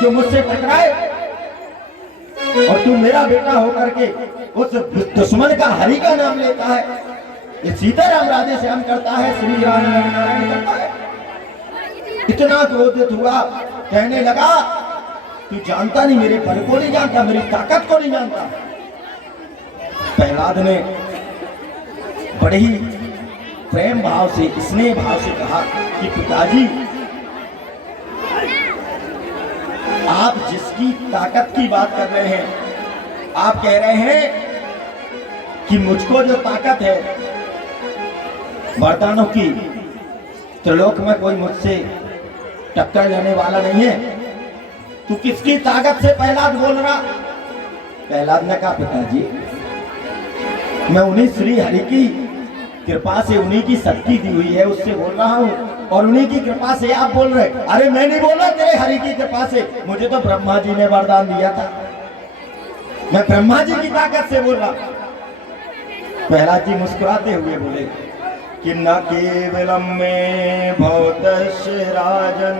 जो मुझसे टकराए, और तू मेरा बेटा होकर के उस दुश्मन का हरि का नाम लेता है। ये सीताराम राधे श्याम करता है, श्री राम नारायण करता है। इतना क्रोधित हुआ, कहने लगा तू जानता नहीं, मेरे बल को नहीं जानता, मेरी ताकत को नहीं जानता। प्रहलाद ने बड़े ही प्रेम भाव से, स्नेह भाव से कहा कि पिताजी, आप जिसकी ताकत की बात कर रहे हैं, आप कह रहे हैं कि मुझको जो ताकत है वरदानों की, त्रिलोक में कोई मुझसे टक्कर लेने वाला नहीं है। तू किसकी ताकत से प्रहलाद बोल रहा? प्रहलाद ने कहा पिताजी, मैं उन्हीं श्री हरि की कृपा से, उन्हीं की शक्ति दी हुई है उससे बोल रहा हूँ, और उन्हीं की कृपा से आप बोल रहे। अरे मैं नहीं बोला, तेरे हरि की कृपा से, मुझे तो ब्रह्मा जी ने वरदान दिया था, मैं ब्रह्मा जी की ताकत से बोल रहा। प्रहलाद जी मुस्कुराते हुए बोले कि न केवलम में भवतस्य राजन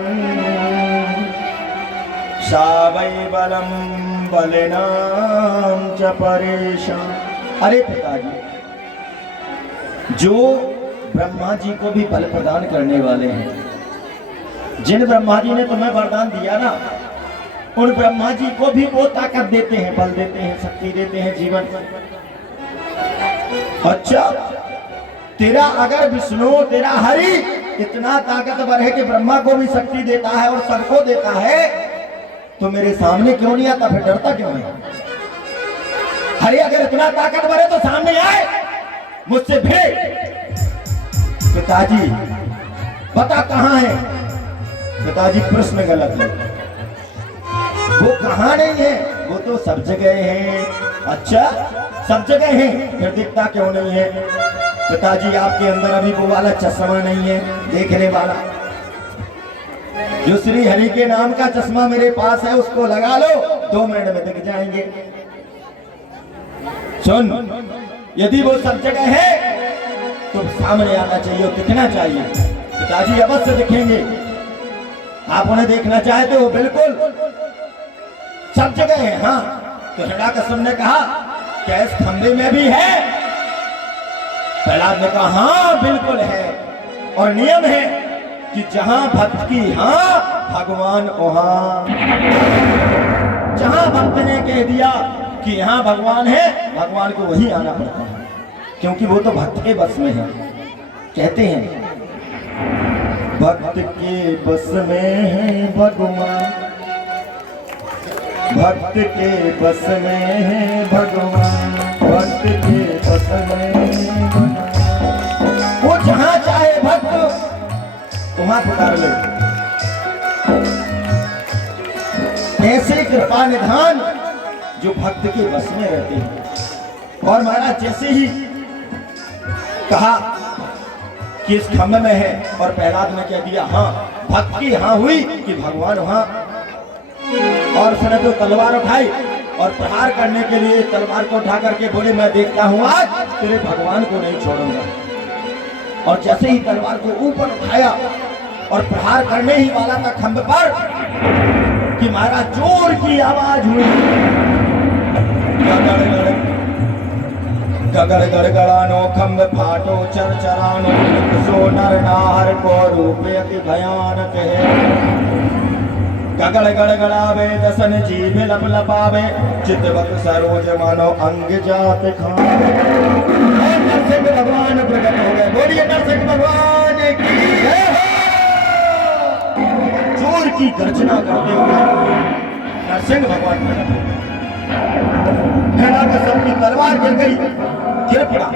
सावै बलम बलिनाम च परेशान। अरे पिताजी, जो ब्रह्मा जी को भी बल प्रदान करने वाले हैं, जिन ब्रह्मा जी ने तुम्हें वरदान दिया ना, उन ब्रह्मा जी को भी वो ताकत देते हैं, बल देते हैं, शक्ति देते हैं, जीवन। अच्छा, तेरा अगर विष्णु, तेरा हरि इतना ताकतवर है कि ब्रह्मा को भी शक्ति देता है और सबको देता है, तो मेरे सामने क्यों नहीं आता? फिर डरता क्यों है? हरि अगर इतना ताकतवर है तो सामने आए, मुझसे भिड़े। पिताजी पता कहां है? पिताजी प्रश्न गलत है, वो कहां नहीं है, वो तो सब जगह है। अच्छा, सब जगह है, फिर दिखता क्यों नहीं है? पिताजी आपके अंदर अभी वो वाला चश्मा नहीं है देखने वाला, जो श्री हरि के नाम का चश्मा मेरे पास है, उसको लगा लो, 2 मिनट में दिख जाएंगे। सुन, यदि वो सब जगह है तो सामने आना चाहिए, दिखना चाहिए। पिताजी अवश्य दिखेंगे, आप उन्हें देखना चाहते हो? बिल्कुल सब जगह है। हाँ, तो हिरण्याकश्यप ने कहा क्या इस खंबे में भी है? प्रहलाद ने कहा हाँ बिल्कुल है, और नियम है कि जहां भक्त की हाँ, भगवान वहां। जहां भक्त ने कह दिया कि यहाँ भगवान है, भगवान को वही आना पड़ता है, क्योंकि वो तो भक्त के बस में है। कहते हैं भक्त के बस में है भगवान, भक्त के बस में है भगवान, भक्त के बस में है भगवान। वो जहां चाहे भक्त वहां पुकार ले। ऐसे कृपा निधान जो भक्त के बस में रहते हैं। और महाराज जैसे ही कहा कि इस खम्भे में है, और प्रहलाद ने क्या दिया? हाँ, भक्त की हाँ हुई कि भगवान वहां। और उसने तो तलवार उठाई और प्रहार करने के लिए तलवार को उठा करके बोले मैं देखता हूं आज तेरे भगवान को नहीं छोड़ूंगा। और जैसे ही तलवार को ऊपर उठाया और प्रहार करने ही वाला था खंभ पर कि महाराज जोर की आवाज हुई, गगड़ गड़गड़ानो खंभ फाटो चरचरानो, सो नर नाहर को रूप अति भयानक है। गगड़ गड़गड़ावे दसन जीभ लप लपावे, चितवत सरोज मानो अंग जात खावे। नरसिंह भगवान प्रकट हो गए। बोलिए नरसिंह भगवान की जय हो। जोर की गर्जना करते हुए नरसिंह भगवान प्रकट हो गए। हिरण्याकश्यप की तलवार गिर गई, गिर पड़ा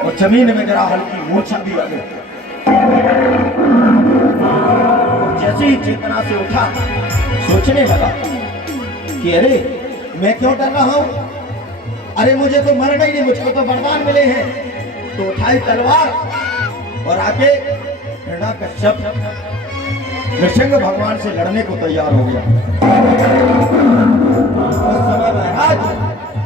और जमीन में गिरा, हल्की मूर्छा भी आ गई। जैसे ही चेतना से उठा, सोचने लगा कि अरे मैं क्यों डर रहा हूं? अरे मुझे तो मरना ही नहीं, मुझको तो वरदान मिले हैं। तो उठाई तलवार और आके हिरण्याकश्यप नृसिंह भगवान से लड़ने को तैयार हो गया। उस समय महाराज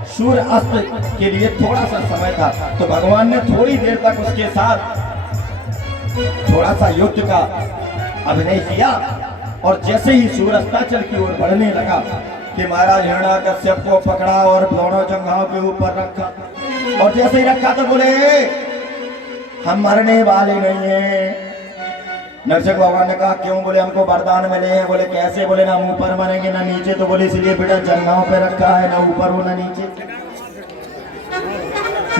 सूर्य अस्त के लिए थोड़ा सा समय था, तो भगवान ने थोड़ी देर तक उसके साथ थोड़ा सा युद्ध का अभिनय किया। और जैसे ही सूर्य अस्ताचल की ओर बढ़ने लगा कि महाराज हिरण्याकश्यप को पकड़ा और दोनों जंघाओं के ऊपर रखा, और जैसे ही रखा तो बोले हम मरने वाले नहीं हैं। नरसिंह भगवान ने कहा क्यों? बोले हमको वरदान मिले हैं। बोले कैसे? बोले ना ऊपर मरेंगे ना नीचे। तो बोले इसलिए बेटा जंघाओं पे रखा है, ना ऊपर हो ना नीचे,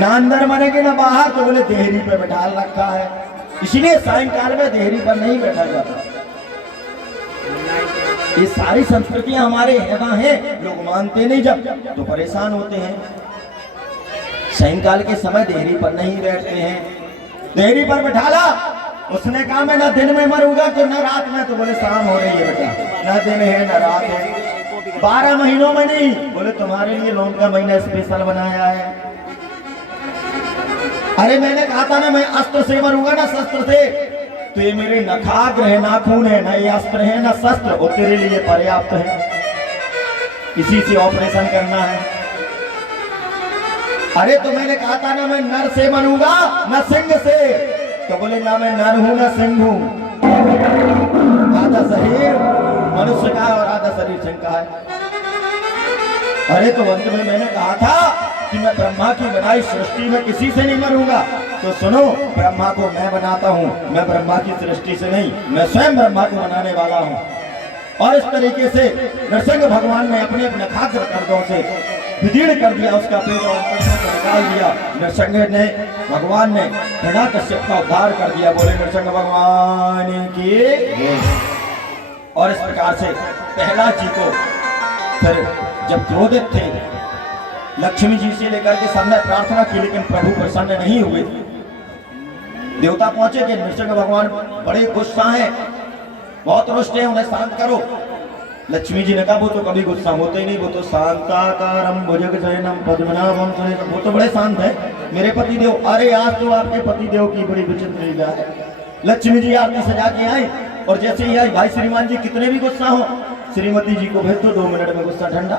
ना अंदर मरेंगे ना बाहर। तो बोले देहरी पे बैठा रखा है, इसलिए सायंकाल में देहरी पर नहीं बैठा जाता। ये सारी संस्कृतियां हमारे यहाँ हैं, लोग मानते नहीं जब तो परेशान होते हैं। सायंकाल के समय देहरी पर नहीं बैठते हैं। देहरी पर बैठाला, उसने कहा मैं ना दिन में मरूंगा तो न रात में। तो बोले शाम हो रही है बेटा, न दिन है न रात है, 12 महीनों में नहीं। बोले तुम्हारे लिए लोन का महीना स्पेशल बनाया है। अरे मैंने कहा था ना मैं अस्त्र से मरूंगा ना शस्त्र से। तो ये मेरे नखाग्र है, नाखून है, ना ये अस्त्र है ना शस्त्र, वो तेरे लिए पर्याप्त है, इसी से ऑपरेशन करना है। अरे तो मैंने कहा था ना मैं नर से मरूंगा न सिंह से। तो बोले ना मैं नर हूं ना सिंह हूं, आधा शरीर मनुष्य का और आधा शरीर सिंह का है। अरे तो अंत में मैंने कहा था कि मैं ब्रह्मा की बनाई सृष्टि में किसी से नहीं मरूंगा। तो सुनो, ब्रह्मा को मैं बनाता हूँ, मैं ब्रह्मा की सृष्टि से नहीं, मैं स्वयं ब्रह्मा को बनाने वाला हूँ। और इस तरीके से नरसिंह भगवान ने अपने अपने खाद्य कर्दों से विदीर्ण कर दिया, उसका पेट और अंतःकरण को निकाल दिया। नरसिंह ने भगवान ने हिरण्याकश्यप का उद्धार कर दिया। बोले नरसिंह भगवान की। और इस प्रकार से प्रहलाद जी को फिर जब क्रोधित थे, लक्ष्मी जी से लेकर के सबने प्रार्थना की, लेकिन प्रभु प्रसन्न नहीं हुए। देवता पहुंचे कि नरसिंह भगवान बड़े गुस्सा हैं, बहुत रुष्ट हैं, उन्हें शांत करो। लक्ष्मी जी ने कहा वो तो कभी गुस्सा होते ही नहीं, वो तो शांताकारम भुजगशयनम पद्मनाभम, वो तो बड़े शांत है मेरे पति देव। अरे आज तो आपके पति देव की बड़ी विचित्र लीला है। लक्ष्मी जी आरती सजा के आई, और जैसे ही आई, भाई श्रीमान जी कितने भी गुस्सा हो, श्रीमती जी को भेज दो, 2 मिनट में गुस्सा ठंडा।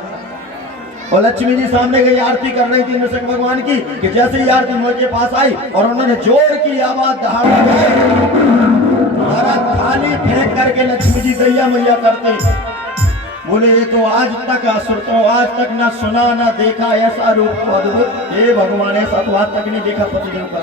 और लक्ष्मी जी सामने गई, आरती कर रही थी नरसिंह भगवान की, कि जैसे ही आरती मुझे पास आई और उन्होंने जोर की आवाज थाली फेंक करके लक्ष्मी जी दैया मैया करते। बोले ये तो आज तक असुर तो आज तक ना सुना ना देखा ऐसा रूप अद्भुत। हे भगवान, ऐसा तो आज तक नहीं देखा पतिदेव का।